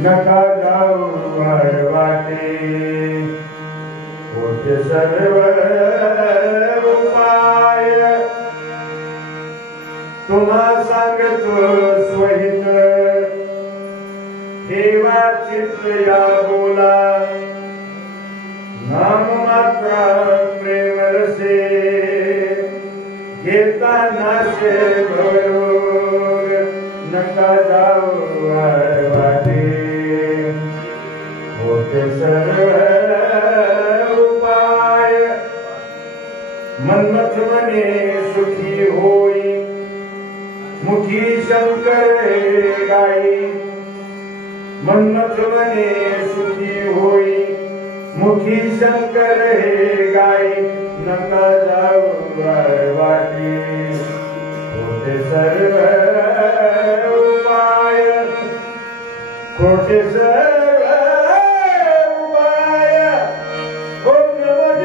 नका जाऊ वाटे होते सर्व उपाय तुम्हा सांगतो स्वहित ठेवा चित्त या बोला नाम मात्रा प्रेम रसे घेता नाशे भवरोग नका जाऊ वाटे होते सर्व उपाय मन्मथ मने सुखी होई मुखी शंकर गाई मन्मथ मने सुखी होई मुखी शंकर गाई नका जाऊ वाटे होते सर्व उपाय खोटे सर्व उपाय ओम नमो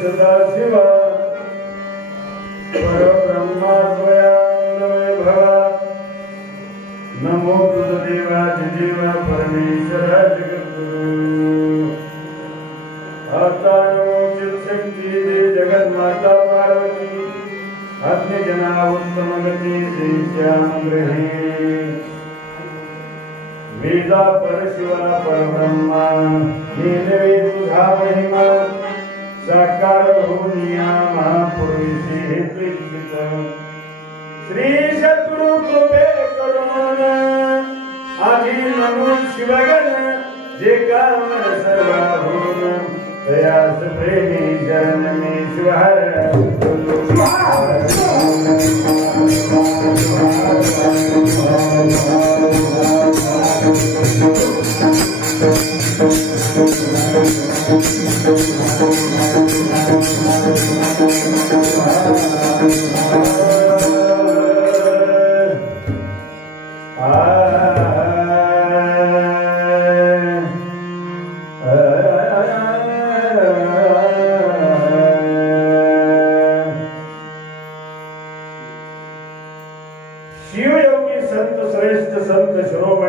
सदाशिव ओम नमो वेदा परशिवा परब्रह्मा नीलवे तुझा महिमा साकार होनिया महापुरुषी प्रीत श्री शत्रु कृपे करुण आधी नमो शिवगण जे काम सर्वा होन दयास प्रेमी जनमेश्वर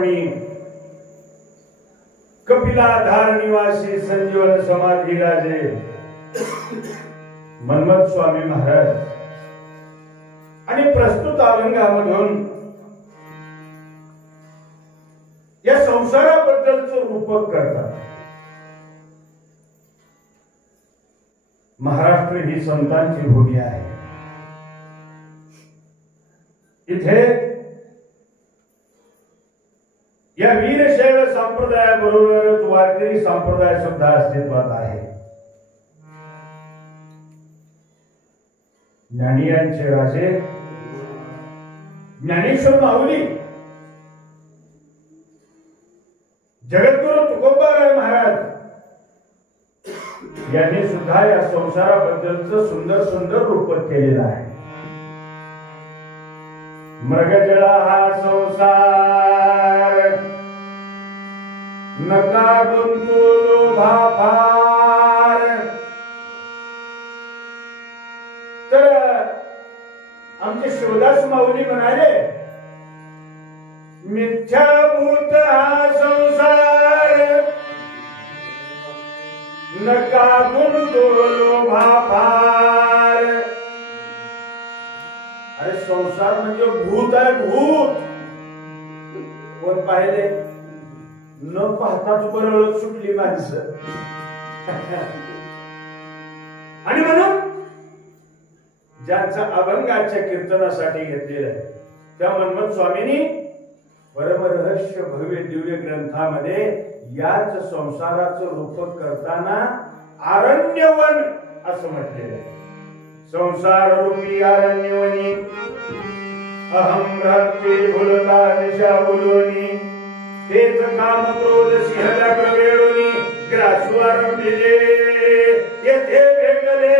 कोणी कपिलाधार निवासी संजीवन समाधी राजे मन्मथ स्वामी महाराज आणि प्रस्तुत अभंगामधून या संसाराबद्दलचं रूपक करतात. महाराष्ट्र ही संतांची भूमी आहे. इथे या वीरशैव संप्रदायाबरोबरच वारकरी संप्रदाय सुद्धा अस्तित्वात आहे. ज्ञानियांचे राजे ज्ञानेश्वर माऊली, जगद्गुरु तुकोबाराय महाराज यांनी सुद्धा या संसाराबद्दलचं सुंदर सुंदर रूपक केलेलं आहे. मृगजळा हा संसार नका गुंतू लोभा फार. तर आमचे शिवदास माऊली म्हणाले, मिथ्याभूत हा संसार नका गुंतू लोभा फार. अरे संसार म्हणजे भूत आहे, भूत. कोण पाहिले? न पाहताच बरळत सुटली माणसं. आणि म्हणून ज्यांचा अभंगाच्या कीर्तनासाठी घेतलेला आहे त्या मन्मथ स्वामींनी परमरहस्य भव्य दिव्य ग्रंथामध्ये याच संसाराचं रूपक करताना आरण्यवन असं म्हटलेलं आहे. संसार रूपी आरण्यवनी अहम भ्रांती भुलता दिशा बोलोनी तेच काम क्रोध सिंहला वेळोनी ग्रासवारंभिले येथे भेटले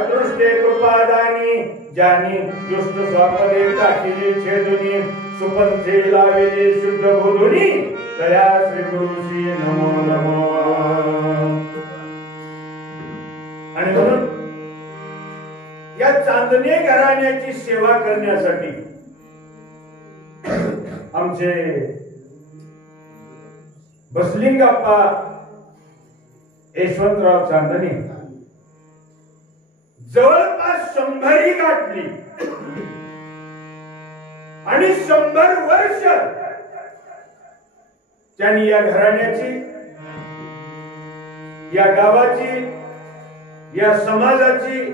अदृष्टे कृपादानी ज्यांनी दुष्ट स्वापदे टाकिले छेदुनी सुपंथे लावेले शुद्ध बोलुनी तया श्री गुरुशी नमो नमो. आणि म्हणून या चांदणे घराण्याची सेवा करण्यासाठी आमचे बसलिंगप्पा यशवंतराव चांदणे जवळपास 100 गाठली आणि 100 वर्ष त्यांनी या घराण्याची, या गावाची, या समाजाची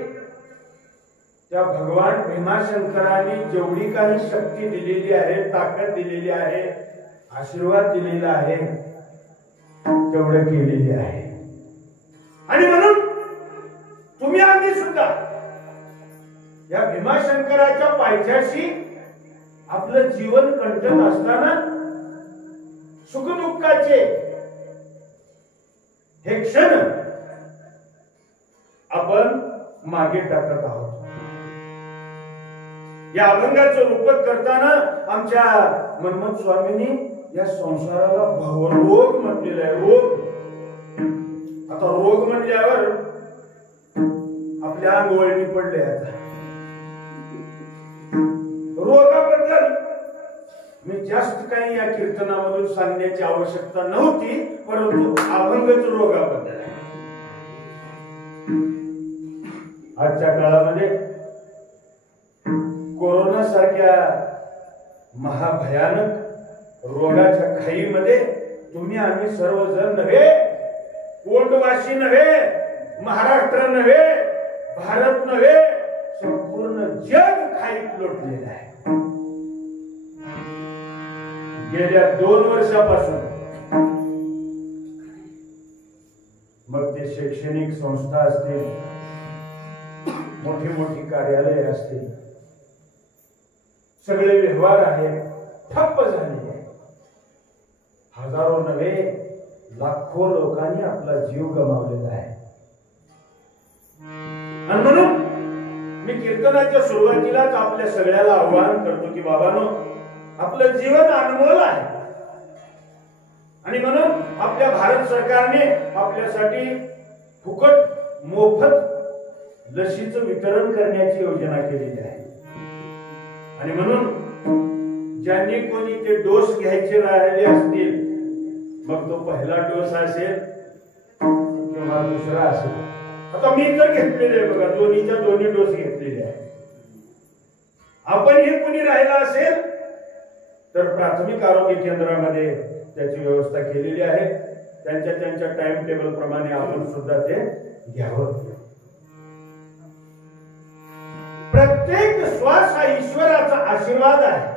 त्या भगवान भीमाशंकरांनी जेवढी काही शक्ती दिलेली आहे, ताकद दिलेली आहे, आशीर्वाद दिलेला आहे तेवढं केलेली आहे. आणि म्हणून तुम्ही आम्ही सुद्धा या भीमाशंकराच्या पायथ्याशी आपलं जीवन कंठत असताना सुखदुःखाचे हे क्षण आपण मागे टाकत आहोत. या अभंगाचं रूपक करताना आमच्या मन्मथ स्वामींनी या संसाराला भवरोग म्हटलेला आहे. रोग. आता रोग म्हणल्यावर आपल्या अंगवळणी पडले. आता रोगाबद्दल मी जास्त काही या कीर्तनामधून सांगण्याची आवश्यकता नव्हती, परंतु अभंगच रोगाबद्दल आहे. आजच्या काळामध्ये कोरोना सारख्या महाभयानक रोगाच्या खाईमध्ये तुम्ही आम्ही सर्वजण नव्हे, कोंडवासी नव्हे, महाराष्ट्र नव्हे, भारत नव्हे, संपूर्ण जग खाईत लोटलेलं आहे. गेल्या 2 वर्षापासून मग ते शैक्षणिक संस्था असतील, मोठी मोठी कार्यालय असतील, सगळे व्यवहार आहेत ठप्प झाले. हजारो नव्हे लाखो लोकांनी आपला जीव गमावलेला आहे. आणि म्हणून मी कीर्तनाच्या सुरुवातीलाच आपल्या सगळ्याला आवाहन करतो की बाबांनो, आपलं जीवन अनमोल आहे. आणि म्हणून आपल्या भारत सरकारने आपल्यासाठी फुकट मोफत लसीचं वितरण करण्याची योजना केलेली आहे. आणि म्हणून ज्यांनी कोणी ते डोस घ्यायचे राहिले असतील, मग तो पहिला डोस असेल किंवा दुसरा असेल. आता मी तर घेतलेले आहे बघा, दोन्ही डोस घेतलेले आहे. आपण हे कोणी राहिला असेल तर प्राथमिक आरोग्य केंद्रामध्ये त्याची व्यवस्था केलेली आहे. त्यांच्या टाइम टेबल प्रमाणे आपण सुद्धा ते घ्यावं. प्रत्येक श्वास हा ईश्वराचा आशीर्वाद आहे.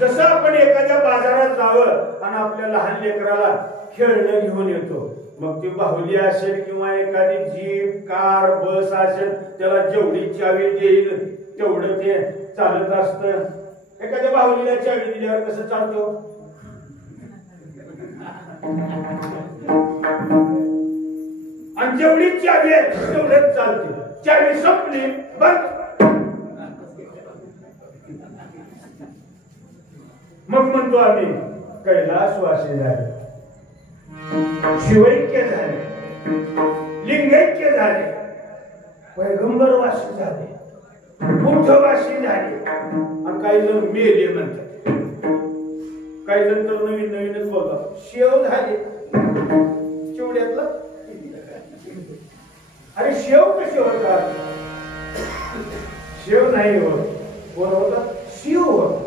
जसं आपण एखाद्या बाजारात जावं आणि आपल्या लहान लेकराला खेळणं घेऊन येतो, मग ती बाहुली असेल किंवा एखादी जीप कार बस असेल, त्याला जेवढी चावी देईल तेवढं ते चालत असतं. एखाद्या बाहुलीला चावी दिल्यावर कसं चालतो? आणि जेवढी चावी आहे तेवढंच चालते. चावी संपली बंद. मग म्हणतो आम्ही कैलासवासी झाले, शिवैक्य झाले, लिंगैक्य झाले, पैगंबरवासी झाले, बुद्धवासी झाले. आणि काही जण मेले म्हणतात, काही जण तर नवीनच बोलतात शेव झाले. चिवड्यातला अरे शेव कसे होतात? शेव नाही होत, कोण होता? शिव होत.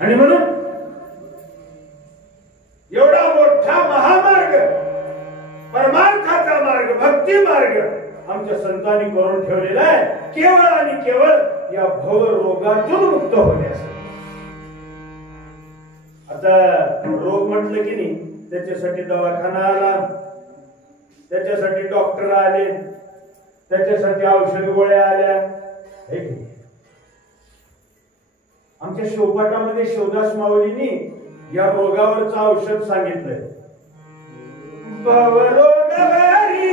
आणि म्हणून एवढा मोठा महामार्ग, परमार्थाचा मार्ग, भक्ती मार्ग आमच्या संतांनी करून ठेवलेला आहे, केवळ आणि केवळ या भव रोगातून मुक्त होण्यासाठी. आता रोग म्हटलं की नाही, त्याच्यासाठी दवाखाना आला, त्याच्यासाठी डॉक्टर आले, त्याच्यासाठी औषध गोळ्या आल्या. आमच्या शिवपाठामध्ये शिवदास माऊलींनी या रोगावरचं औषध सांगितलंय. भवरोगवारी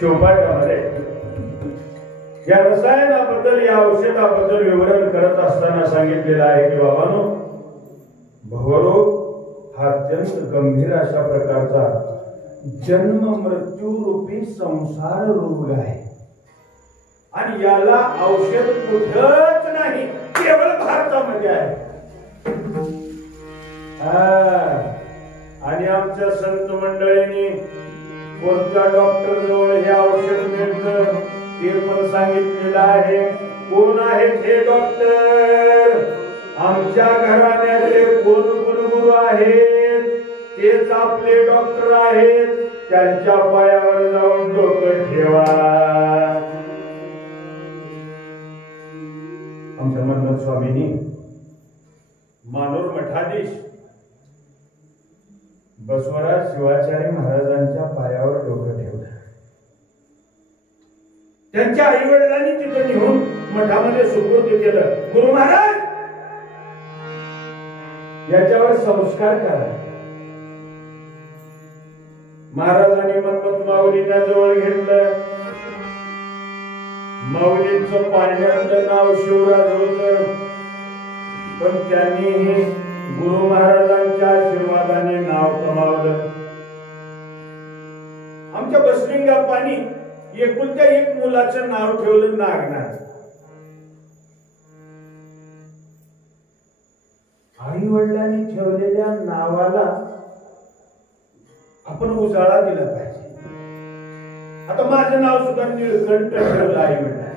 शिवपाठामध्ये या रसायनाबद्दल, या औषधाबद्दल विवरण करत असताना सांगितलेलं आहे की बाबांनो, भवरोग हा अत्यंत गंभीर अशा प्रकारचा जन्म मृत्यू रूपी संसार रोग आहे. आणि याला औषध कुठंच नाही, केवळ भारतामध्ये आहे. आणि आमच्या संत मंडळींनी कोणत्या डॉक्टर जवळ हे औषध मिळतं ते पण सांगितलेलं आहे. कोण आहेत हे डॉक्टर? आमच्या घराण्यातले कोण कुलगुरू आहेत तेच आपले डॉक्टर आहेत. त्यांच्या पायावर जाऊन डोकं ठेवा. आमच्या मनमत स्वामींनी मानूर मठाधीश बसवराज शिवाचार्य महाराजांच्या पायावर डोकं ठेवलं. त्यांच्या आई वडिलांनी तिथे नेऊन मठामध्ये सुपूर्द केलं. गुरु महाराज याच्यावर संस्कार करा. महाराजांनी मनमत माऊलींना जवळ घेतलं. माऊलींचं पाळण्यातलं नाव शिवराज होतं, पण त्यांनीही गुरु महाराजांच्या आशीर्वादाने नाव कमावलं. आमच्या बसलिंगाप्पांनी एकुलत्या एक मुलाचं नाव ठेवलं नागनाथ. आई वडिलांनी ठेवलेल्या नावाला आपण उजाळा दिला पाहिजे. आता माझं नाव सुद्धा निळकंठ ठेवलं आई वडिलांनी.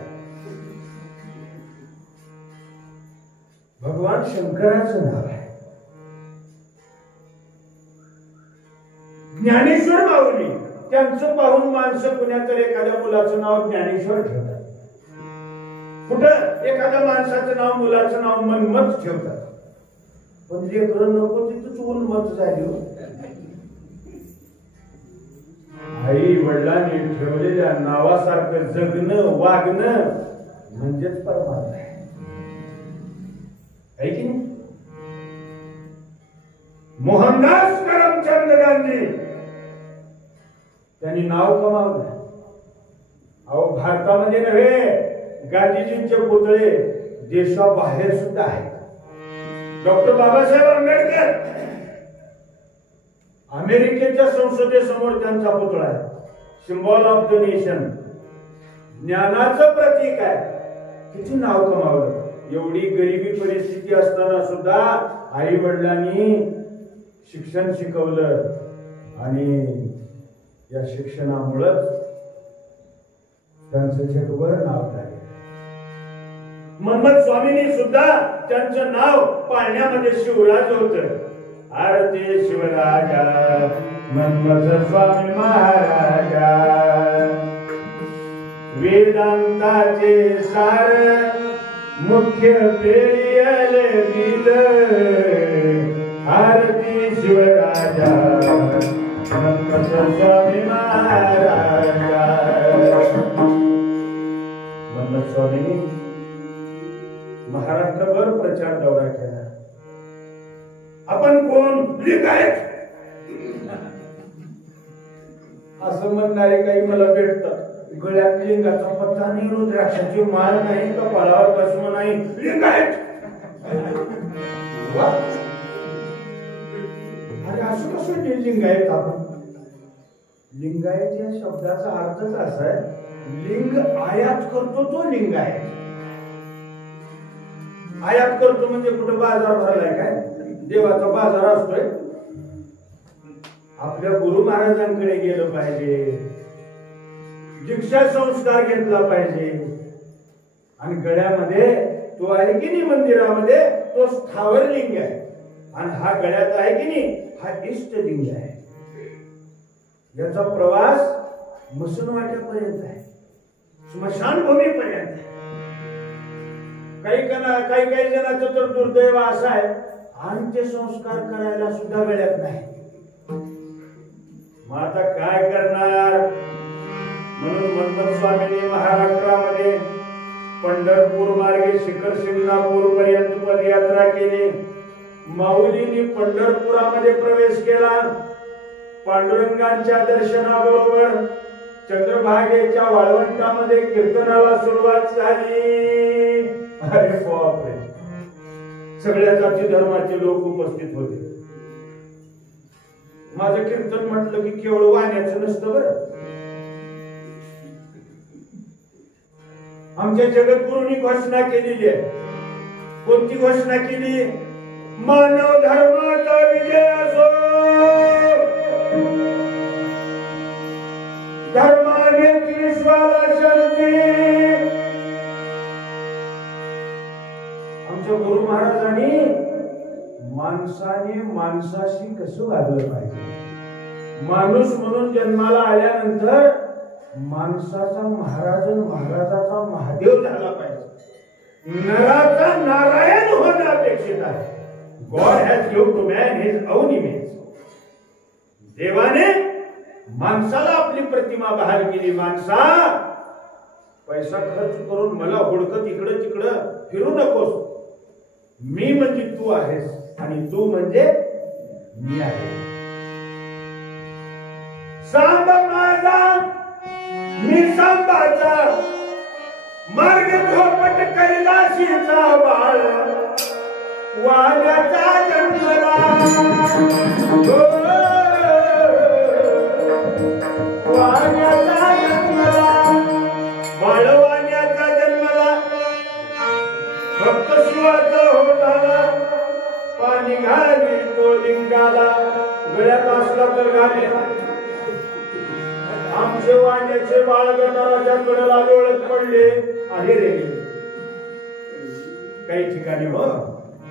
भगवान शंकराचं नाव आहे. ज्ञानेश्वर माऊली त्यांचं पाहून माणसं पुण्यात एखाद्या मुलाचं नाव ज्ञानेश्वर ठेवतात. कुठं एखाद्या माणसाचं नाव मुलाचं नाव मनमत ठेवतात. पण जे करून नको तिथंच उन्मत झाली. आई वडिलांनी ठेवलेल्या नावासारखं जगणं वागणं म्हणजेच परमार्थ आहे की नाही? मोहनदास करमचंद गांधी त्यांनी नाव कमावलं. अहो भारतामध्ये नव्हे, गांधीजींचे पुतळे देशाबाहेर सुद्धा आहेत. डॉक्टर बाबासाहेब आंबेडकर अमेरिकेच्या संसदेसमोर त्यांचा पुतळा आहे. सिम्बॉल ऑफ द नेशन, ज्ञानाचं प्रतीक आहे. किती नाव कमावलं. एवढी गरिबी परिस्थिती असताना सुद्धा आई वडिलांनी शिक्षण शिकवलं आणि या शिक्षणामुळेच त्यांचं जगभर नाव झालं. मनमत स्वामींनी सुद्धा त्यांचं नाव पाळण्यामध्ये शिवराज होतं. आरती शिवराजा मनमत स्वामी महाराजा, वेदांताचे सार मुख्य पेरियल दिल. आरती शिवराजा मनमत स्वामी महाराजा. मनमत स्वामींनी महाराष्ट्रभर प्रचार दौरा केला. आपण कोण? लिंगायत असं म्हणणारे काही मला भेटतात. गळ्यात लिंगाचा पत्ता नाही, रुद्राक्षाची माळ नाही, कपाळावर भस्म नाही, लिंगायत. अरे असं कसं लिंगायत? आपण लिंगायत या शब्दाचा अर्थच असा आहे, लिंग आयात करतो तो लिंगायत. आयात करतो म्हणजे कुठे बाजार भरलाय काय? देवाचा बाजार असतोय. आपल्या गुरु महाराजांकडे गेलं पाहिजे, दीक्षा संस्कार घेतला पाहिजे. आणि गळ्यामध्ये तो आहे की नाही, मंदिरामध्ये तो स्थावर लिंग आहे. आणि हा गळ्यात आहे की नाही, हा इष्टलिंग आहे. याचा प्रवास मसनवाट्यापर्यंत आहे, स्मशानभूमीपर्यंत आहे. काही जणांचं तर दुर्दैव असं आहे, अंत्यसंस्कार करायला सुद्धा वेळत नाही. मग आता काय करणार? म्हणून मनमत स्वामींनी महाराष्ट्रामध्ये पंढरपूर मार्गे शिखर शिंगणापूर पर्यंत पदयात्रा केली. माऊलींनी पंढरपुरामध्ये प्रवेश केला. पांडुरंगांच्या दर्शनाबरोबर चंद्रभागेच्या वाळवंटामध्ये कीर्तनाला सुरुवात झाली. अरे बापरे, सगळ्या जाती धर्माचे लोक उपस्थित होते. माझं कीर्तन म्हटलं की केवळ वाण्याचं नसतं बरं. आमच्या जगद्गुरूंनी घोषणा केलेली आहे. कोणती घोषणा केली? मानव धर्माचा विजय असो, धर्माने विश्वाला शांती. आमच्या गुरु महाराजांनी माणसाने माणसाशी कसं वागलं पाहिजे. माणूस म्हणून जन्माला आल्यानंतर माणसाचा महाराज, महाराजाचा महादेव झाला पाहिजे. नराचा नारायण होणं अपेक्षित आहे. God has given to man his own image. देवाने माणसाला आपली प्रतिमा बहाल केली. माणसा पैसा खर्च करून मला हुडकत इकडं तिकडं फिरू नकोस. मी म्हणजे तू आहेस आणि तू म्हणजे मी आहे. सांब माझा मी सांबाचा मार्ग झोपट कैलाशीचा बाळ वाण्याचा जन्मला वाण्याचा जन्मला बाळ वाण्याचा जन्मला फक्त शिवाचा होताला पाणी घाली तो लिंगाला गळ्यात असला तर घाले. आमचे वाण्याचे बाळ गणराच्या कडेला लोळत पडले आहे रे. काही ठिकाणी हो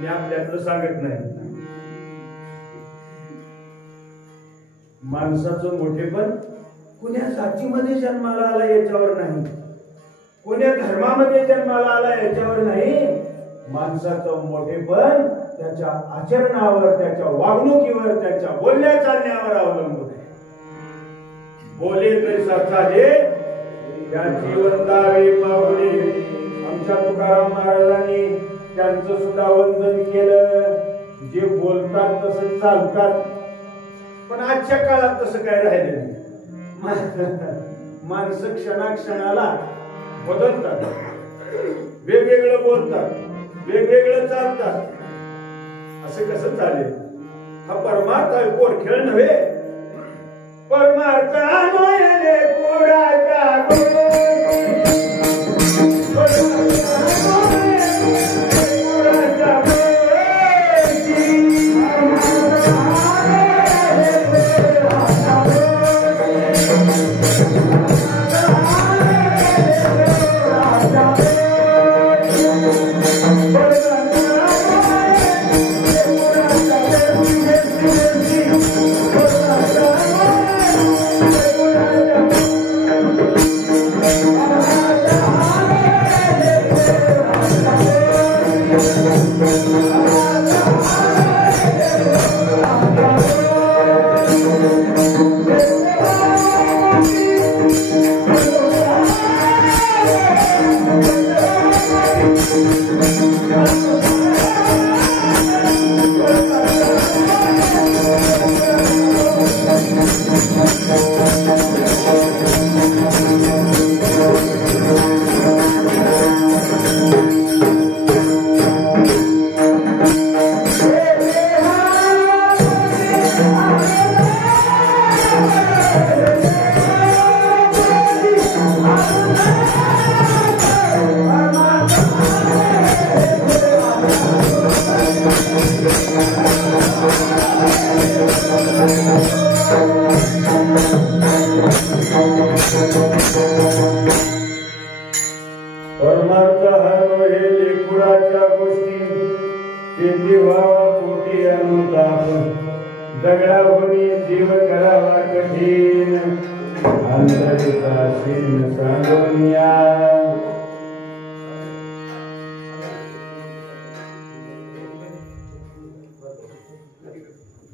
मी आपल्याकडे सांगत नाही. माणसाचं मोठेपण कोण्या जातीमध्ये जन्माला आला याच्यावर नाही, कोण्या धर्मामध्ये जन्माला आला याच्यावर नाही. माणसाचं मोठेपण त्याच्या आचरणावर, त्याच्या वागणुकीवर, त्याच्या बोलण्या चालण्यावर अवलंबून आहे. बोले तैसा चाले त्या जीवन दावे पावले. आमच्या तुकाराम महाराजांनी त्यांचं सुद्धा वंदन केलं. जे बोलतात तसं चालतात, पण आजच्या काळात तसं काय राहिलं नाही. माणसं क्षणाक्षणाला बदलतात, वेगवेगळं बोलतात, वेगवेगळं चालतात. असं कसं चालेल? हा परमार्थ आहे, पोरखेळ नव्हे. परमार्थ आनोयले कुडाचा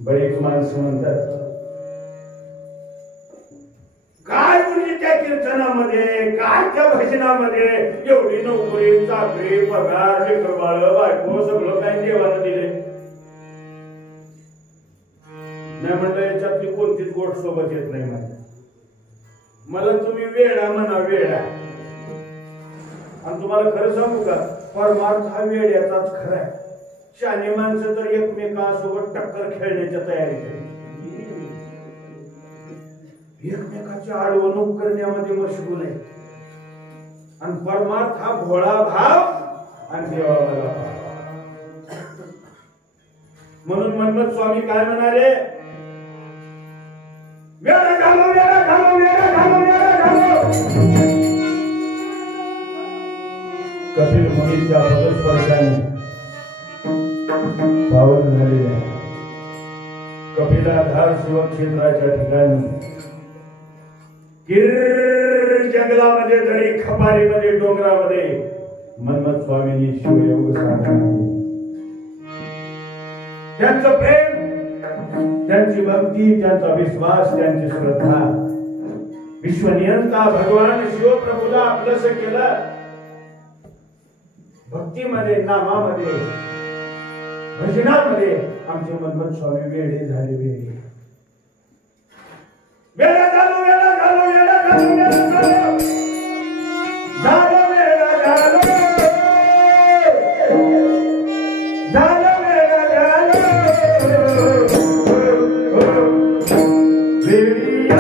बरीच माणसं म्हणतात काय म्हणजे त्या कीर्तनामध्ये, काय त्या भजनामध्ये एवढी नोकरी, चाकरी, पगार, लेकरबाळ, बायको सगळं काही देवाला दिले. नाही म्हणलं याच्यातली कोणतीच गोष्ट सोबत येत नाही. मला तुम्ही वेडा म्हणा, वेडा. आणि तुम्हाला खरं सांगू का, परमार्थ हा वेड्याचाच खरा आहे. शाने माणसं तर एकमेकांसोबत टक्कर खेळण्याच्या तयारीत, एकमेकाची आडवणूक करण्यामध्ये मशगूल आहे. आणि परमार्थ हा भोळा भाव आणि देवाला. म्हणून मन्मथ स्वामी काय म्हणाले, वेडा घालो, वेडा घालो, वेडा घालो, वेडा घालो. कपिल मुनीच्या पदस्पर्शाने पावन झालेल्या कपिलाधार शिवक्षेत्राच्या ठिकाणी गिर जंगलामध्ये, दरी खपारीमध्ये, डोंगरामध्ये मन्मथ स्वामींनी शिवयोग साधना केली. त्यांचं प्रेम, त्यांची भक्ती, त्यांचा विश्वास, त्यांची श्रद्धा विश्वनियंता भगवान शिवप्रभूला आपलंस केलं. भक्तीमध्ये, नामामध्ये, भजनामध्ये आमचे मनमत स्वामी वेडे झाले. वेडा झालो, वेडा झालो, वेडा झालो, वेडा झालो, झालो वेडा झालो, झालो वेडा झालो, वेडिया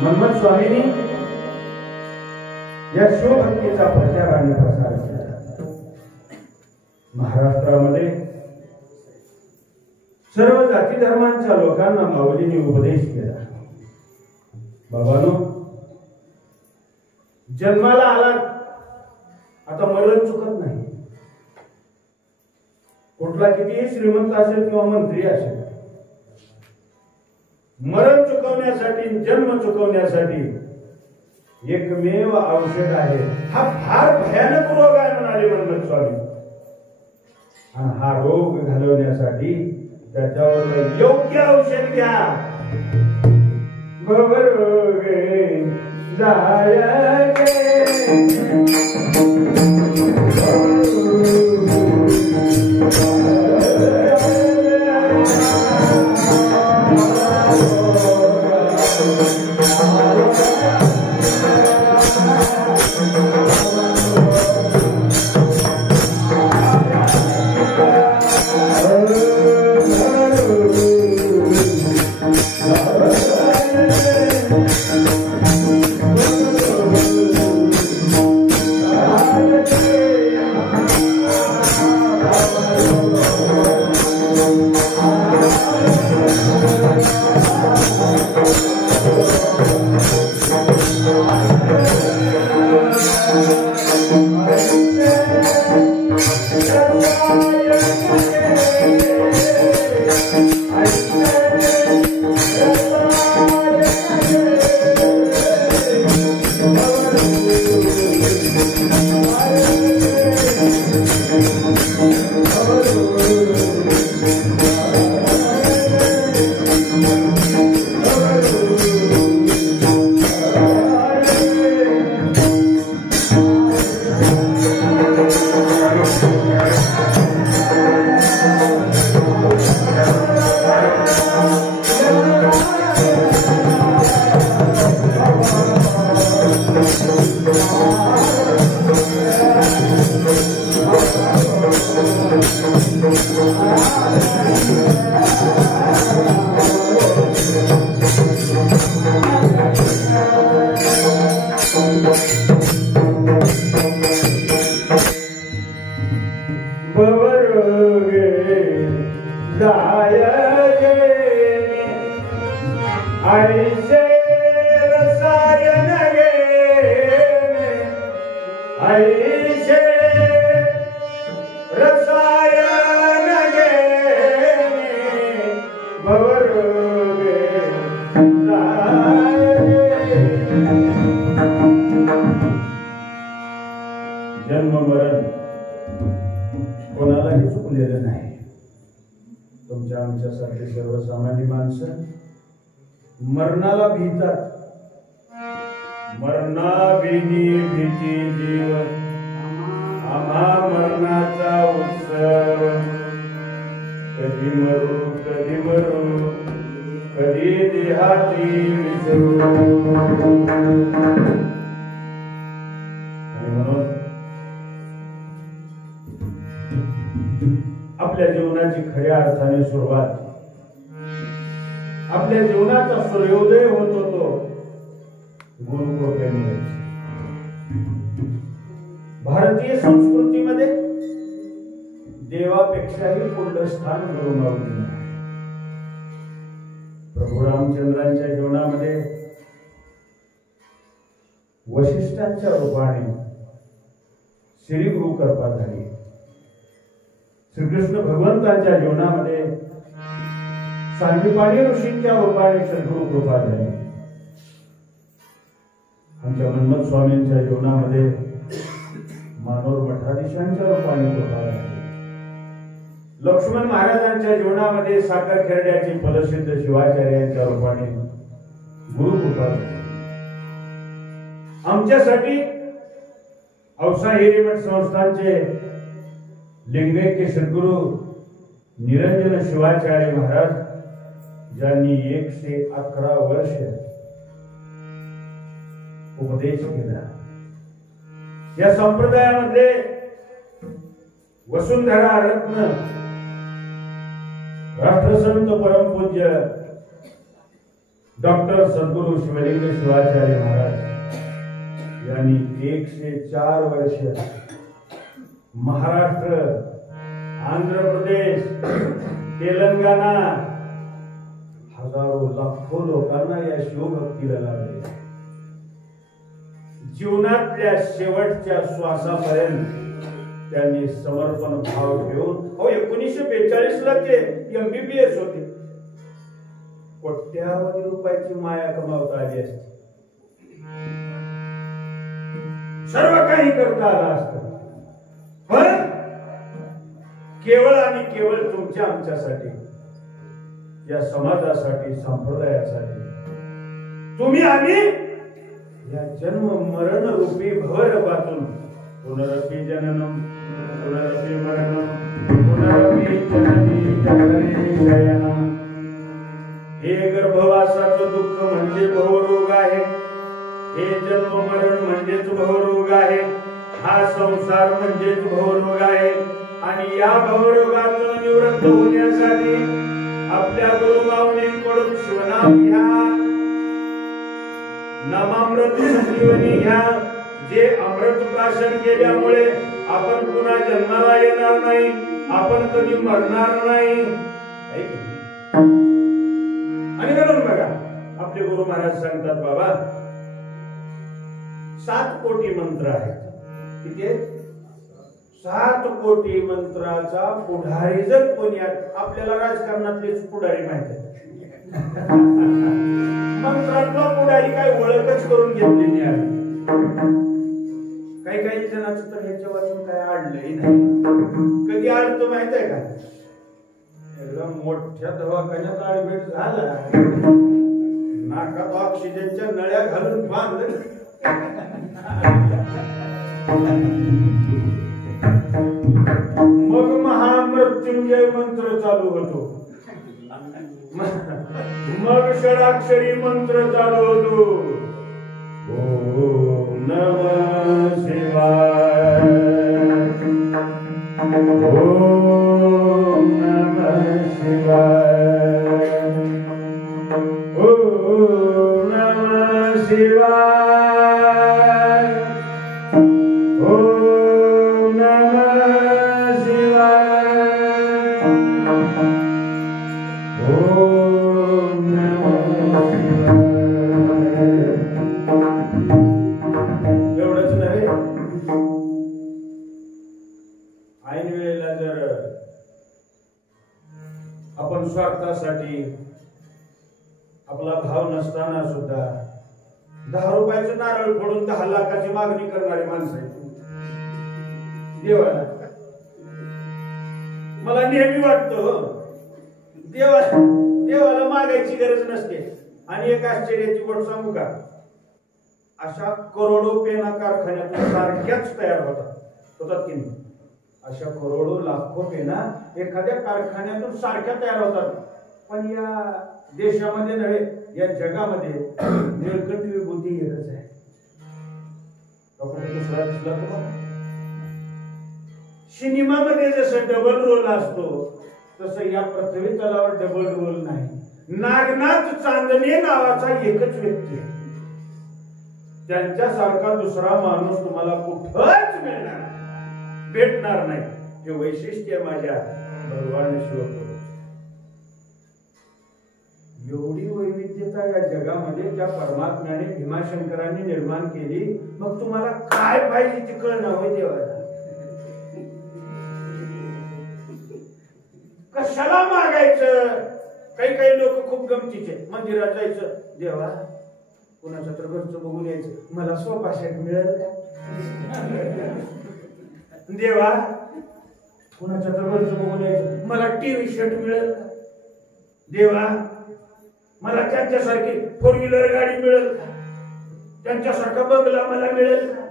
मनमत स्वामींनी या शिवभक्तीचा प्रचार आणि प्रसार केला. महाराष्ट्रामध्ये सर्व जाती धर्मांच्या लोकांना माऊलींनी उपदेश केला. बाबांनो, जन्माला आलात, आता मरण चुकत नाही. कुठला कितीही श्रीमंत असेल किंवा मंत्री असेल, मरण चुकवण्यासाठी, जन्म चुकवण्यासाठी एकमेव औषध आहे. हा फार भयानक रोग आहे म्हणाले मनमत स्वामी. आणि हा रोग घालवण्यासाठी त्याच्यावर योग्य औषध घ्या. बरोबर जायगे जगातले सर्वसामान्य माणसं मरणाला भीतात. मरणाविनी भीती जीव आम्हा मरणाचा उत्सव. कधी मरू कधी देहाची विसरू. म्हणून आपल्या जीवनाची खऱ्या अर्थाने सुरुवात, आपल्या जीवनाचा सूर्योदय होतो तो गुरुकृपेमुळे. भारतीय संस्कृतीमध्ये देवापेक्षाही पुढलं स्थान गुरुमाऊलींना. प्रभू रामचंद्रांच्या जीवनामध्ये वशिष्ठांच्या रूपाने श्री गुरु कृपा झाली. श्रीकृष्ण भगवंतांच्या जीवनामध्ये सांदीपाणी ऋषींच्या रूपाने सद्गुरु कृपा झाली. आमच्या मन्मथ स्वामींच्या जीवनामध्ये मानोर मठाधीशांच्या रूपाने कृपा झाली. लक्ष्मण महाराजांच्या जीवनामध्ये साखर खेरड्याचे फलसिद्ध शिवाचार्यांच्या रूपाने गुरु कृपा झाली. आमच्यासाठी औसा हिरेमठ संस्थानचे लिंगैक्य सद्गुरु निरंजन शिवाचार्य महाराज, ज्यांनी 111 वर्ष उपदेश केला. या संप्रदायामध्ये वसुंधरा रत्न राष्ट्रसंत परमपूज्य डॉक्टर सद्गुरु शिवलिंग शिवाचार्य महाराज यांनी 104 वर्ष महाराष्ट्र, आंध्र प्रदेश, तेलंगणा हजारो लाखो लोकांना या शिवभक्तीला लागले. जीवनातल्या शेवटच्या श्वासापर्यंत त्यांनी समर्पण भाव घेऊन 1942 ला ते MBBS होते. कोट्यावधी रुपयाची माया कमावता आली असते. सर्व काही करता आलं असतं, पण केवळ आणि केवळ तुमच्या आमच्यासाठी, या समाजासाठी, संप्रदायासाठी तुम्ही आम्ही या जन्म मरण रूपी भवरपातून पुनरपि जननम पुनरपि मरणम पुनरपि जननी जगणे शयनम. हे गर्भवासाचं दुःख म्हणजे भवरोग आहे. हे जन्म मरण म्हणजेच भवरोग आहे. हा संसार म्हणजेच भवरोग आहे. आणि या भवरोगातून निवृत्त होण्यासाठी आपल्या गुरुमाऊलींकडून शिवनाम घ्या, नामामृत संजीवनी घ्या. जे अमृत प्राशन केल्यामुळे आपण पुन्हा जन्माला येणार नाही, आपण कधी मरणार नाही. आणि म्हणून बघा आपले गुरु महाराज सांगतात, बाबा 7 कोटी मंत्र आहेत. किती आहेत? 7 कोटी मंत्राचा पुढारी जर कोणी, आपल्याला राजकारणातलेच पुढारी माहित आहे. मंत्रातला पुढारी काय ओळखच करून घेतलेली आहे. काही काही जणांचं तर ह्याच्या वाचून काय आडलंही नाही. कधी आडतो माहित आहे का? एकदम मोठ्या दवाखान्यात ऍडमिट झाला, नाकात ऑक्सिजनच्या नळ्या घालून बांधलं, मग महामृत्युंजय मंत्र चालू होतो, मग षडाक्षरी मंत्र चालू होतो. ओम नमः शिवाय, ओम नमः शिवाय, ओम नमः शिवाय, ओम नमः शिवाय, ओम नमः शिवाय. एवढंच नव्हे, ऐन वेळेला जर आपण स्वार्थासाठी, आपला भाव नसताना सुद्धा 10 रुपयाचं नारळ फोडून 10 लाखाची मागणी करणारी माणसं आहेत देवाला. मला नेहमी वाटतं देवाला मागायची गरज नसते. आणि एक आश्चर्याची गोष्ट सांगू का, अशा करोडो पेना कारखान्यातून सारख्याच तयार होतात की नाही. अशा करोडो लाखो पेना एखाद्या कारखान्यातून सारख्या तयार होतात. पण या देशामध्ये नव्हे, या जगामध्ये निळकंठ विभूती एकच आहे. दुसरा दिसला तुम्हाला? सिनेमामध्ये जसं डबल रोल असतो तसं या पृथ्वी तलावर डबल रोल नाही. नागनाथ चांदणे नावाचा एकच व्यक्ती आहे. त्यांच्यासारखा दुसरा माणूस तुम्हाला कुठंच मिळणार भेटणार नाही. हे वैशिष्ट्य आहे माझ्या भगवान शिवप्रभू. एवढी वैविध्यता या जगामध्ये त्या परमात्म्याने भीमाशंकरांनी निर्माण केली. मग तुम्हाला काय पाहिजे ते कळणार होय देवाला. कशाला मागायचं. काही लोक खूप गमतीचे, मंदिरात जायचं, देवा कुणाचं तर घरचं बघून यायचं, मला सोफा सेट मिळेल का. देवा कुणाचं तर घरचं बघून यायचं, मला टीव्ही सेट मिळेल का. देवा मला त्यांच्यासारखी 4 व्हीलर गाडी मिळेल का. त्यांच्यासारखा बंगला मला मिळेल का.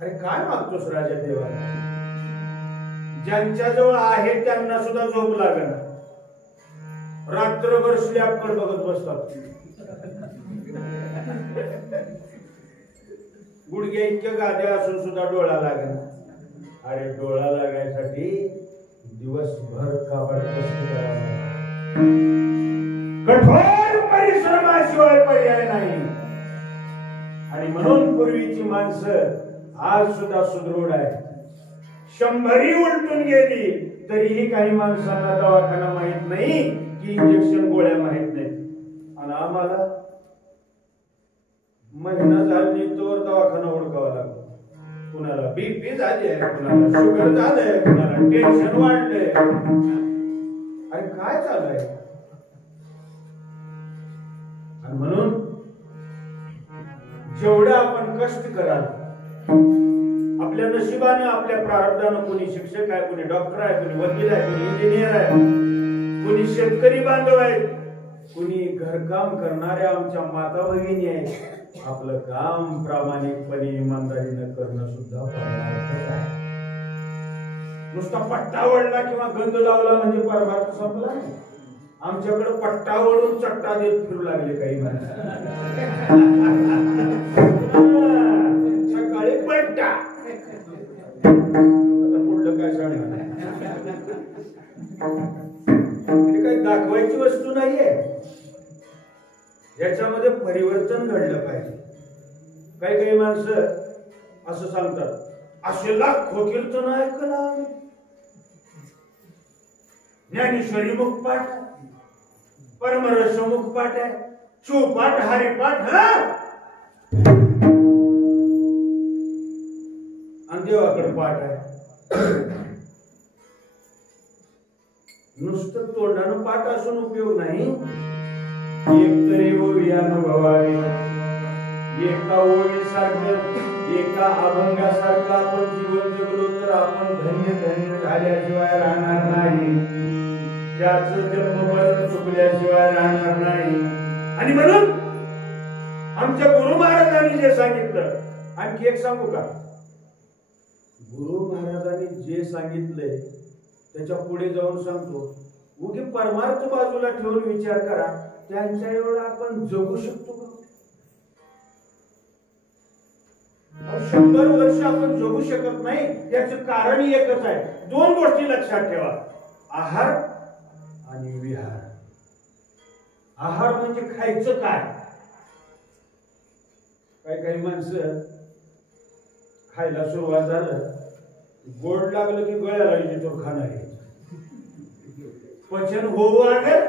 अरे काय मागतोस राजा देवा. ज्यांच्याजवळ आहे त्यांना सुद्धा झोप लागेल. रात्रभर स्लॅबकडे बघत बसतात. गुडघ्या इतक्या गाद्या असून सुद्धा डोळा लागेल. अरे डोळा लागायसाठी दिवसभर काबड कष्ट करावं. कठोर परिश्रमाशिवाय पर्याय नाही. आणि म्हणून पूर्वीची माणसं आज सुद्धा सुदृढ आहे. 100 उलटून गेली तरीही काही माणसांना दवाखाना माहित नाही की इंजेक्शन गोळ्या माहित नाहीत. आणि आम्हाला महिना झाली तर दवाखाना ओळखावा लागतो. कुणाला बीपी झाले, कुणाला शुगर झालंय, कुणाला टेन्शन वाढलंय. अरे काय चाललंय. आणि म्हणून जेवढं आपण कष्ट कराल, आपल्या नशिबानं आपल्या प्रारब्धानं, कोणी शिक्षक आहे, कोणी डॉक्टर आहे, कोणी वकील आहे, कोणी इंजिनियर आहे, कोणी शेतकरी बांधव आहेत, कोणी घरकाम करणाऱ्या आमच्या माता भगिनी आहेत. आपलं काम प्रामाणिकपणे इमानदारीनं करणं सुद्धा परमार्थच आहे. नुसता पट्टा वळला किंवा गंध लावला म्हणजे परमार्थ संपला नाही. आमच्याकडे पट्टा वळून चट्टा देत फिरू लागले काही माणसं. सकाळी पट्टा, पुढलं काय सांगणार. काही दाखवायची वस्तू नाहीये. याच्यामध्ये परिवर्तन घडलं पाहिजे. काही माणसं असं सांगतात, असे लाखो कीर्तन ऐकलं, ज्ञानेश्वरी मुखपाठ, परमरस मुखपाठ आहे, शिवपाठ, हरिपाठ, आणि देवाकडे पाठ आहे. नुसतं तोंडानं पाठ असून उपयोग नाही. एकतरी ओवी अनुभवावी. एका ओळीसारखं, एका अभंगासारखं आपण जीवन जगलो तर आपण धन्य धन्य झाल्याशिवाय राहणार नाही. त्याचं जन्मभर चुकल्याशिवाय राहणार नाही. आणि म्हणून आमच्या गुरु महाराजांनी जे सांगितलं, आणखी एक सांगू का. गुरु महाराजांनी जे सांगितलंय त्याच्या पुढे जाऊन सांगतो. उगी परमार्थ बाजूला ठेवून विचार करा, त्यांच्या एवढं आपण जगू शकतो का. 100 वर्ष आपण जगू शकत नाही. त्याचं कारण एकच आहे. 2 गोष्टी लक्षात ठेवा, आहार आणि विहार. आहार म्हणजे खायचं काय. काही माणसं खायला सुरुवात झालं, गोड लागलं की गळ्याला येतो खाणार. पचन होऊ लागेल.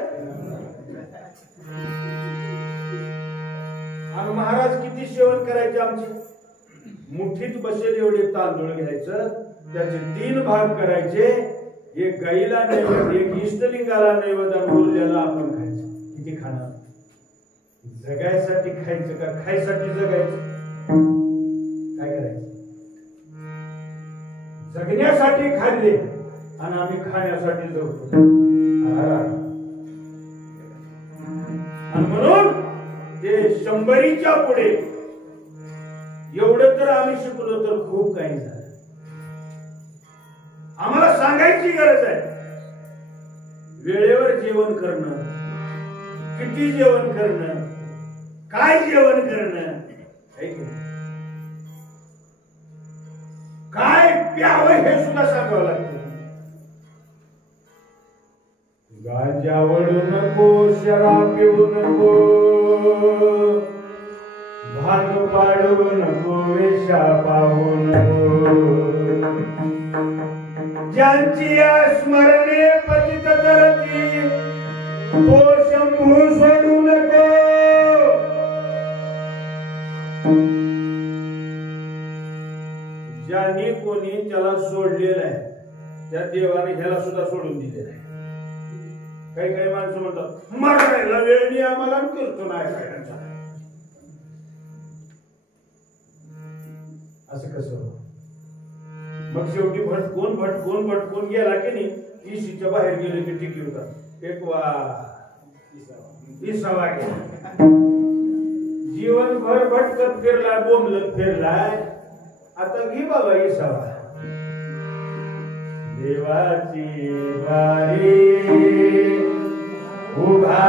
आणि महाराज किती सेवन करायचे आमचे. मुठीत बसेल एवढे तांदूळ घ्यायचं, त्याचे 3 भाग करायचे. एक गाईला नैवेद्य, एक इष्टलिंगाला नैवेद्य, उरलेला आपण खायचं. किती खाणार. जगायसाठी खायचं का खायसाठी जगायचं. काय करायचं. जगण्यासाठी खाल्ले आणि आम्ही खाण्यासाठी जगतो. आणि म्हणून ते 100च्या पुढे एवढं तर आम्ही शिकलो तर खूप काही झालं. आम्हाला सांगायची गरज आहे, वेळेवर जेवण करणं, किती जेवण करणं, काय जेवण करणं, काय प्यावं हे सुद्धा सांगावं लागतं. गांजा वळू नको, शराब पिऊ नको, भांग पाडू नको, वेशा पाहू नको. ज्यांची स्मरणे पतित करती तो शंभू सोडू नको. ज्यांनी कोणी त्याला सोडलेलं आहे त्या देवाने ह्याला सुद्धा सोडून दिलेलं आहे. काही काही माणसं म्हणतात मरायला वेळ नाही आम्हाला, करतो नाही करायचा. असं कसं? मग शेवटी भटकून भटकून भटकून गेला की नाही, इशीच्या बाहेर गेले की टिकी होतात. एक विसावा गेला, जीवनभर भटकत फिरलाय, बोंबलत फिरलाय, आता घे बाबा विसावा. देवाची वारी उभा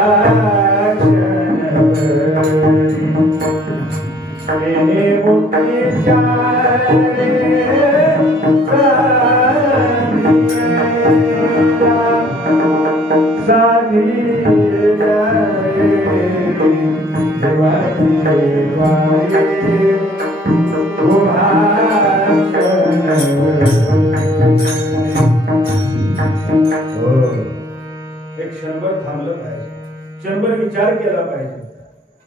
मुक्तीच्या साधी देवाची वारी उभा. एक क्षणभर थांबलं पाहिजे, क्षणभर विचार केला पाहिजे.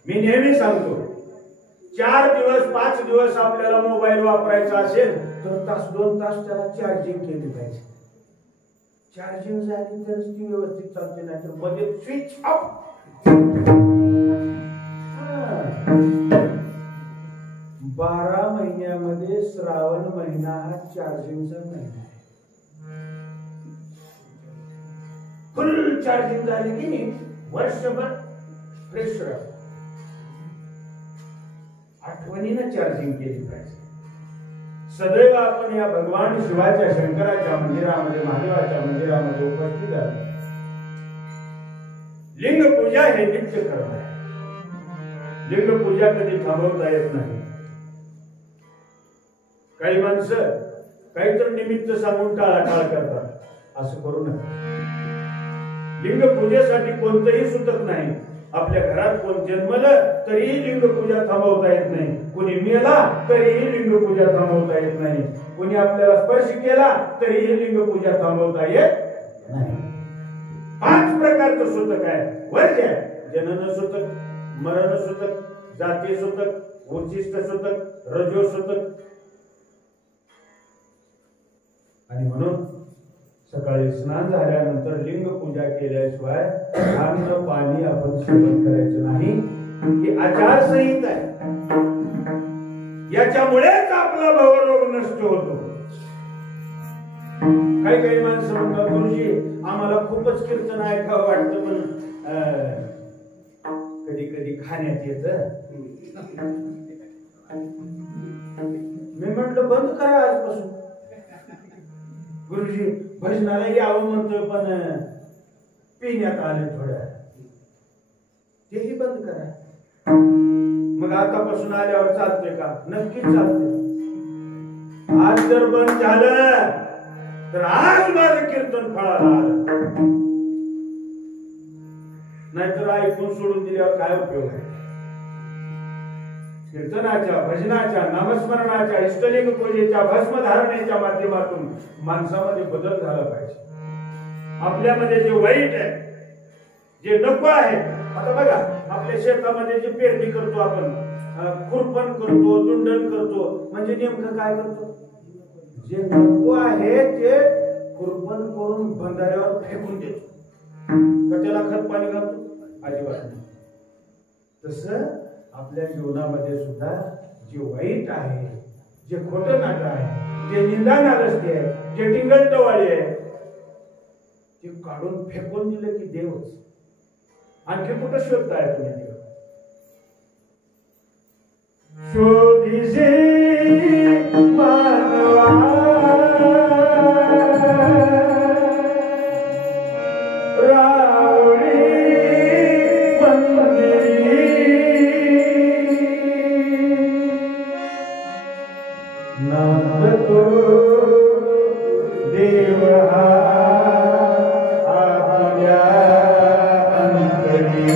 मी नेहमी सांगतो, 4 दिवस 5 दिवस आपल्याला मोबाईल वापरायचा असेल तर तास 2 तास त्याला चार्जिंग केली पाहिजे. चार्जिंग झाली तरच ती व्यवस्थित चालते, नाही तर मध्ये स्विच ऑफ. 12 महिन्यामध्ये श्रावण महिना हा चार्जिंगचा महिना आहे. फुल चार्जिंग झाली की नाही वर्षभर फ्रेश राहतो. आठवणीनं चार्जिंग केली पाहिजे. सदैव आपण या भगवान शिवाच्या, शंकराच्या मंदिरामध्ये, महादेवाच्या मंदिरामध्ये उपस्थित आहे. लिंग पूजा हे नित्य कर्म आहे. लिंग पूजा कधी थांबवता येत नाही. काही माणसं काहीतरी निमित्त सांगून टाळाटाळ करतात, असं करू नका. लिंग पूजेसाठी कोणतंही सुतक नाही. आपल्या घरात कोण जन्मलं तरीही लिंग पूजा थांबवता येत नाही. कोणी मेला तरीही लिंग पूजा थांबवता येत नाही. कोणी आपल्याला स्पर्श केला तरीही लिंग पूजा थांबवता येत नाही. 5 प्रकारचं सुतक आहे. वर्ज आहे, जनन सुतक, मरण सुतक, जाती सुतक, उच्चिष्ट सुतक, रजो सुतक. आणि म्हणून सकाळी स्नान झाल्यानंतर लिंग पूजा केल्याशिवाय अन्न पाणी आपण सेवन करायचं नाही. ही आचारसंहिता आहे. याच्यामुळेच आपला भवरोग नष्ट होतो. काही काही माणसं म्हणतात, गुरुजी आम्हाला खूपच कीर्तन ऐकावं वाटतं, पण कधी कधी खाण्यात येतं. मी म्हटलं बंद करा आजपासून. गुरुजी भजनाला यावं म्हणतोय पण पिण्यात आले थोड्या, तेही बंद करा. मग आतापासून आल्यावर चालते का? नक्कीच चालते. आज जर बंद झालं तर आज माझं कीर्तन फळाला आलं, नाहीतर ऐकून सोडून दिल्यावर काय उपयोग आहे? कीर्तनाच्या, भजनाच्या, नामस्मरणाच्या, इष्टलिंग पूजेच्या, भस्म धारणेच्या माध्यमातून माणसामध्ये बदल झाला पाहिजे. आपल्यामध्ये जे वाईट आहे, जे नको आहे, आता बघा आपल्या शेतामध्ये जे पेरणी करतो आपण, खुरपण करतो, दुंडण करतो, म्हणजे नेमकं काय करतो? जे नको आहे ते खुरपण करून बंधाऱ्यावर फेकून देतो. तर त्याला खत पाणी घालतो? अजिबात नाही. तसं आपल्या जीवनामध्ये सुद्धा जे वाईट आहे, जे खोटं नाटं आहे, जे निंदा नालस्ती आहे, जे टिंगल टवाळी आहे, ते काढून फेकून दिलं की देवच. आणखी कुठं शोधताय तुम्ही देव? शोधिसे मानवा रावळी मंदिरी नांदतो देव हा आपल्या अंतरी.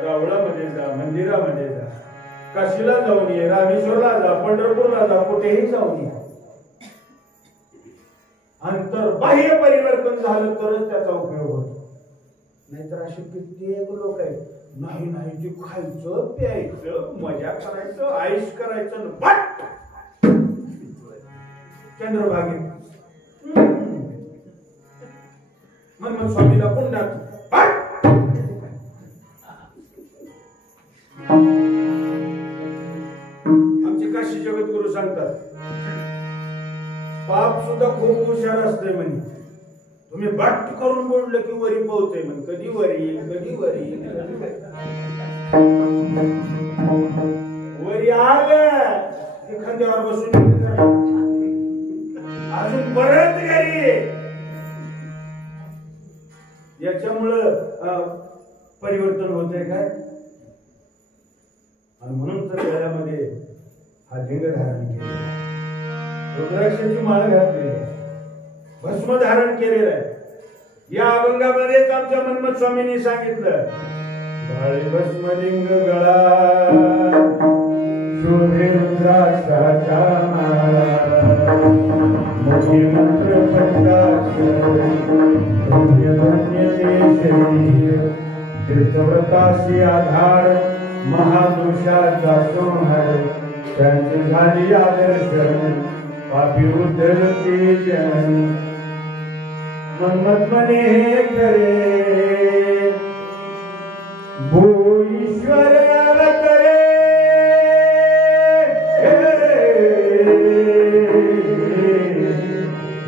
रावळामध्ये जा, मंदिरामध्ये जा, काशीला जाऊन ये, रामेश्वरला जा, पंढरपूरला जा, कुठेही जाऊन ये. अंतर्बाह्य परिवर्तन झालं तरच त्याचा उपयोग होतो. नाहीतर अशी कित्येक लोक आहेत, नाही नाही जे खायचं प्यायचं मजा करायचं आयुष करायचं बट चंद्रभागेत मग स्वामीला पुण्यात आमचे काशी जगद्गुरु सांगतात पाप सुद्धा खूप हुशार असते म्हणे. तुम्ही बट करून बोललं की वरी पोहते म्हणे. कधी वरी कधी वरी वरी आलं की खांद्यावर बसून अजून परत घरी. याच्यामुळं परिवर्तन होतंय काय. आणि म्हणून तर गळ्यामध्ये हा लिंग धारण केलेला, रुद्राक्षाची माळ घातलेली आहे, भस्म धारण केलेलं आहे. या अभंगामध्येच आमच्या मन्मथ स्वामींनी सांगितलं गाळे भस्मलिंग गळा शोभे रुद्राक्षाचा मोठी मंत्र पंचाक्षर धन्य धन्य ते शरीर तीर्थव्रताशी आधार महादोषाचा संहार त्यांचे झाली आदर्शन पापी उद्धरते जन. मन्मथ म्हणे खरे भो ईश्वर अवतरे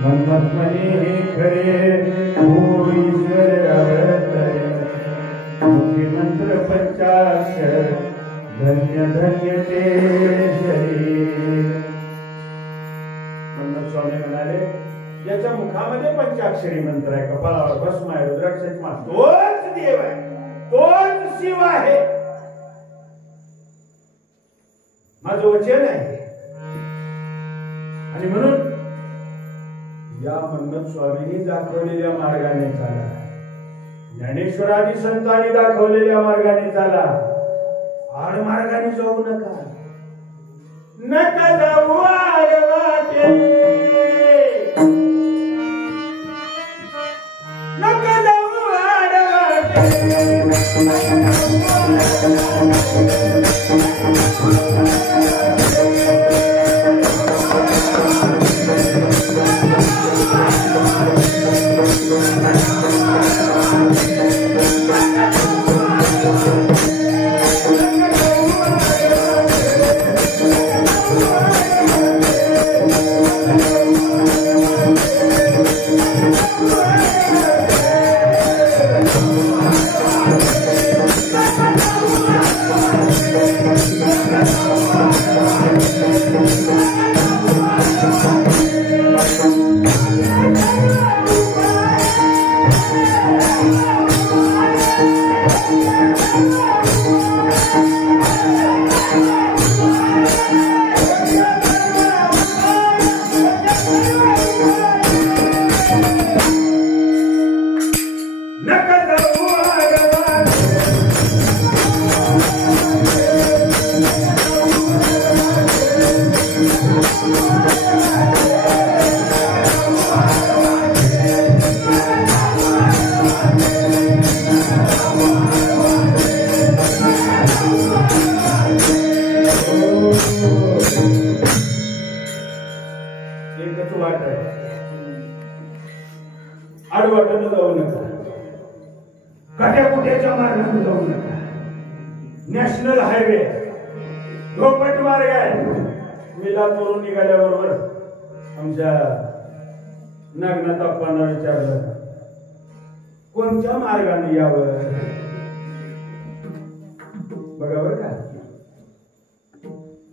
मन्मथ म्हणे खरे भो ईश्वर अवतरे मुखी मंत्र पंचाक्षर धन्य धन्य ते शरीर. मन्मथ स्वामी म्हणाले याच्या मुखामध्ये पंचाक्षरी मंत्र आहे, कपाळावर भस्म आहे, रुद्राक्षाची माळ, तोच देव आहे, तोच शिव आहे, माझं वचन आहे. आणि म्हणून या मन्मथ स्वामींनी दाखवलेल्या मार्गाने चाला, ज्ञानेश्वरादी संतांनी दाखवलेल्या मार्गाने चाला. आड मार्गाने जाऊ नका, नका जाऊ आड वाटे, नका जाऊ आड वाटे. नका जाऊ आड वाटे. वाटेनं जाऊ नका, काट्याकुट्याच्या मार्गाने जाऊ नका. नॅशनल हायवे रोपट मार्ग आहे. मी लातूरून निघाल्याबरोबर आमच्या नागनाथ अप्पांना विचारलं कोणत्या मार्गाने यावं. बघा बरं का,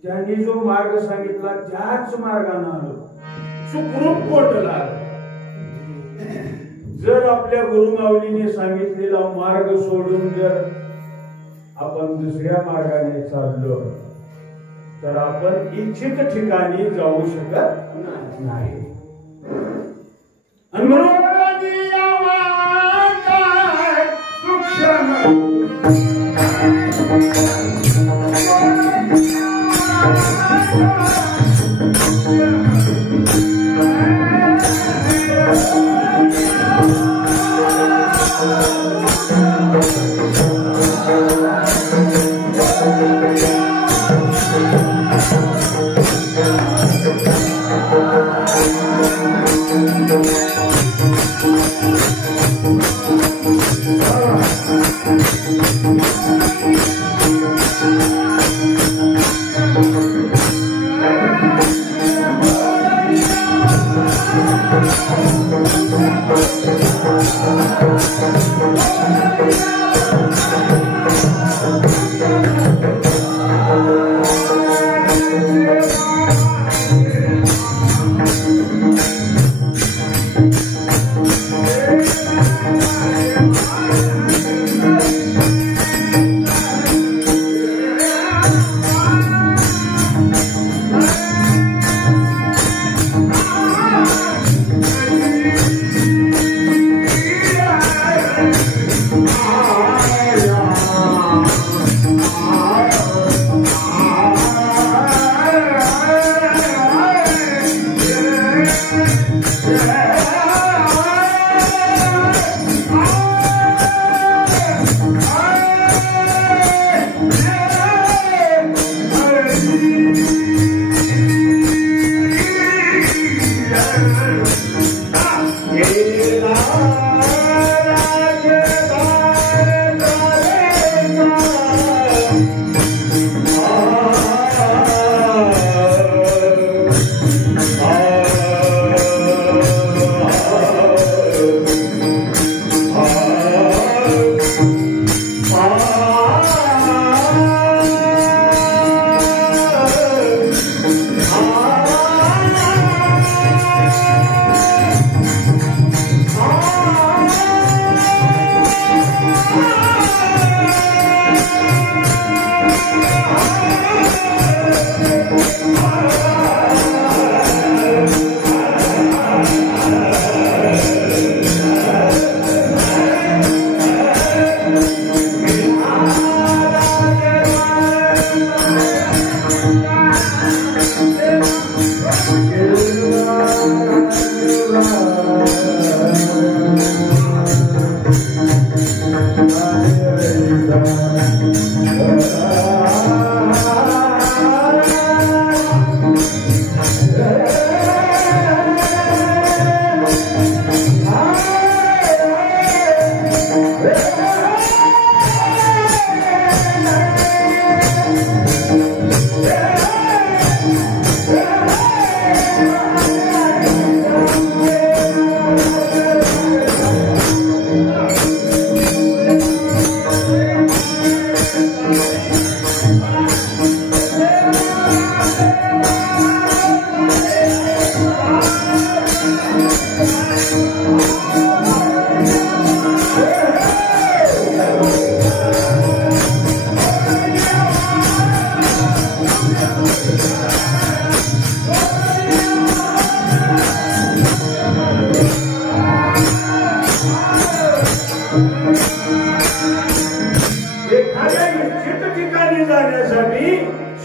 त्यांनी जो मार्ग सांगितला त्याच मार्गाने आलो, सुखरूप पोटला. जर आपल्या गुरुमाऊलीने सांगितलेला मार्ग सोडून जर आपण दुसऱ्या मार्गाने चाललो तर आपण इच्छित ठिकाणी जाऊ शकत नाही. आणि म्हणून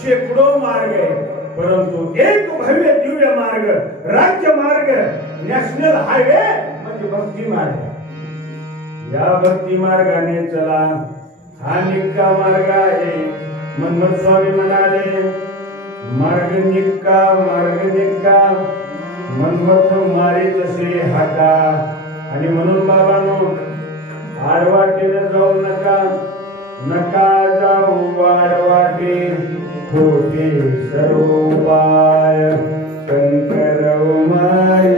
शेकडो मार्ग आहे, परंतु एक भव्य दिव्य मार्ग, राज्य मार्ग, नॅशनल हायवे म्हणजे भक्ती मार्ग. या भक्ती मार्गाने चला, हा निक्का मार्ग आहे. मनमथ स्वामी म्हणाले, मार्ग निक्का मनमथ मारे तसे हाता, आणि म्हणून बाबांनो आडवाटेने जाऊ नका, नका जाऊ आडवाटे, खोटे सर्व उपाय शंकर माई.